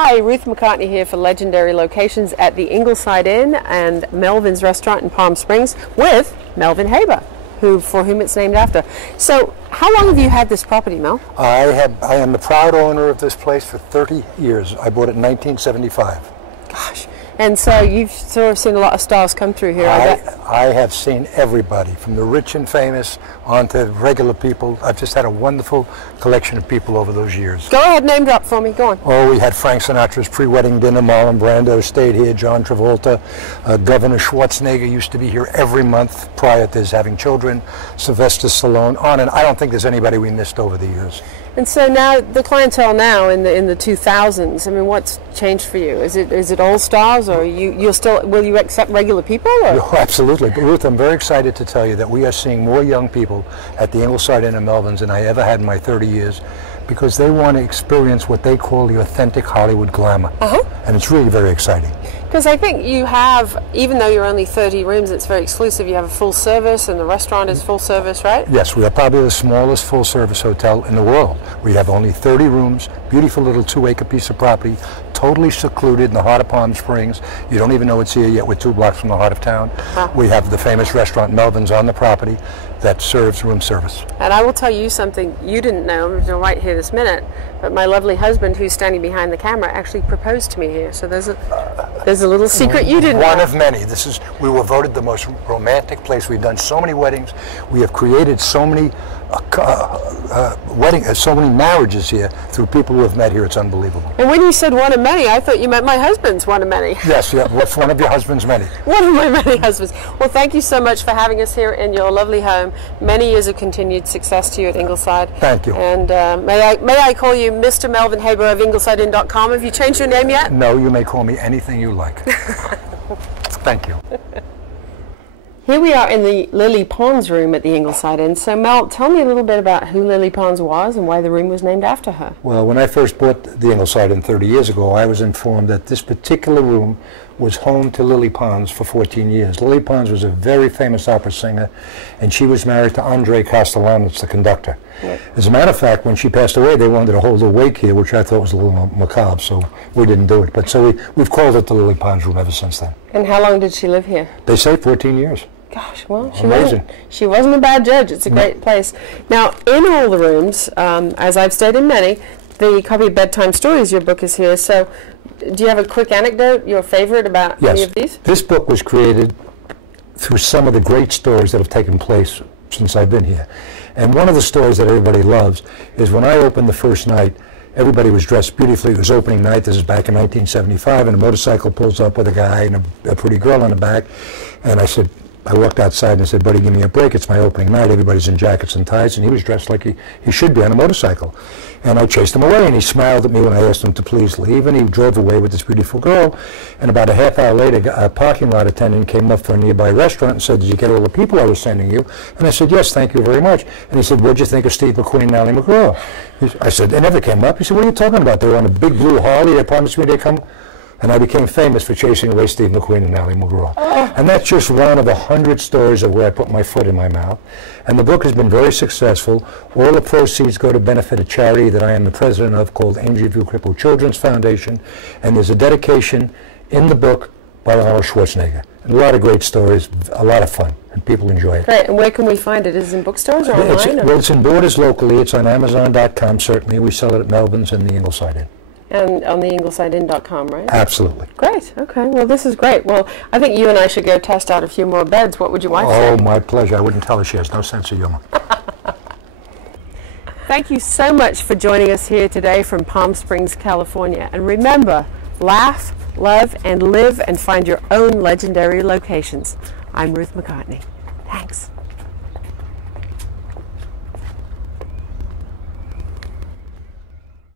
Hi, Ruth McCartney here for Legendary Locations at the Ingleside Inn and Melvyn's restaurant in Palm Springs with Mel Haber, for whom it's named after. So, how long have you had this property, Mel? I am the proud owner of this place for 30 years. I bought it in 1975. Gosh. And so you've sort of seen a lot of stars come through here, I bet. I have seen everybody, from the rich and famous on to regular people. I've just had a wonderful collection of people over those years. Go ahead, name drop for me. Go on. Oh, we had Frank Sinatra's pre-wedding dinner. Marlon Brando stayed here. John Travolta. Governor Schwarzenegger used to be here every month prior to his having children. Sylvester Stallone. On and I don't think there's anybody we missed over the years. And so now, the clientele now in the 2000s, I mean, what's changed for you? Is it all stars, or will you accept regular people? Or? Oh, absolutely. But Ruth, I'm very excited to tell you that we are seeing more young people at the Ingleside Inn and Melvyn's than I ever had in my 30 years, because they want to experience what they call the authentic Hollywood glamour. And it's really very exciting. Because I think you have, even though you're only 30 rooms, it's very exclusive. You have a full service, and the restaurant is full service, right? Yes, we are probably the smallest full-service hotel in the world. We have only 30 rooms, beautiful little 2-acre piece of property, totally secluded in the heart of Palm Springs. You don't even know it's here yet. We're 2 blocks from the heart of town. We have the famous restaurant Melvyn's on the property that serves room service. And I will tell you something you didn't know, right here this minute, but my lovely husband, who's standing behind the camera, actually proposed to me here. So there's a little secret you didn't know. One of many. We were voted the most romantic place. We've done so many weddings. We have created so many so many marriages here through people who have met here. It's unbelievable. And when you said one of many, I thought you meant my husband's one of many. Yes, yeah. What's one of your husband's many? One of my many husbands. Well, thank you so much for having us here in your lovely home. Many years of continued success to you at Ingleside. Thank you. And may I call you Mr. Melvyn Haber of InglesideInn.com? Have you changed your name yet? No, you may call me anything you like. Thank you. Here we are in the Lily Pons room at the Ingleside Inn. So Mel, tell me a little bit about who Lily Pons was and why the room was named after her. Well, when I first bought the Ingleside Inn 30 years ago, I was informed that this particular room was home to Lily Pons for 14 years. Lily Pons was a very famous opera singer, and she was married to Andre Castellanos, the conductor. Right. As a matter of fact, when she passed away, they wanted to hold a wake here, which I thought was a little macabre, so we didn't do it. But so we've called it the Lily Pons room ever since then. And how long did she live here? They say 14 years. Gosh, well, she wasn't a bad judge. It's a great place. Now, in all the rooms, as I've stayed in many, the copy of Bedtime Stories, your book is here. So, do you have a quick anecdote, your favorite about any of these? This book was created through some of the great stories that have taken place since I've been here. And one of the stories that everybody loves is when I opened the first night, everybody was dressed beautifully. It was opening night. This is back in 1975, and a motorcycle pulls up with a guy and a pretty girl on the back. And I walked outside and I said, "Buddy, give me a break. It's my opening night. Everybody's in jackets and ties," and he was dressed like he should be on a motorcycle. And I chased him away, and he smiled at me when I asked him to please leave, and he drove away with this beautiful girl. And about a half hour later, a parking lot attendant came up for a nearby restaurant and said, "Did you get all the people I was sending you?" And I said, "Yes, thank you very much." And he said, "What'd you think of Steve McQueen and Ally McGraw?" I said, "They never came up." He said, "What are you talking about? They were on a big blue Harley. They promised me they'd come." And I became famous for chasing away Steve McQueen and Ally McGraw. And that's just one of 100 stories of where I put my foot in my mouth. And the book has been very successful. All the proceeds go to benefit a charity that I am the president of called Angel View Crippled Children's Foundation. And there's a dedication in the book by Arnold Schwarzenegger. And a lot of great stories, a lot of fun, and people enjoy it. Great. And where can we find it? Is it in bookstores or online? Well, it's in Borders locally. It's on Amazon.com, certainly. We sell it at Melvyn's and the Ingleside Inn. And on the InglesideInn.com, right? Absolutely. Great. Okay. Well, this is great. Well, I think you and I should go test out a few more beds. What would your wife say? Oh, my pleasure. I wouldn't tell her. She has no sense of humor. Thank you so much for joining us here today from Palm Springs, California. And remember, laugh, love, and live and find your own legendary locations. I'm Ruth McCartney. Thanks.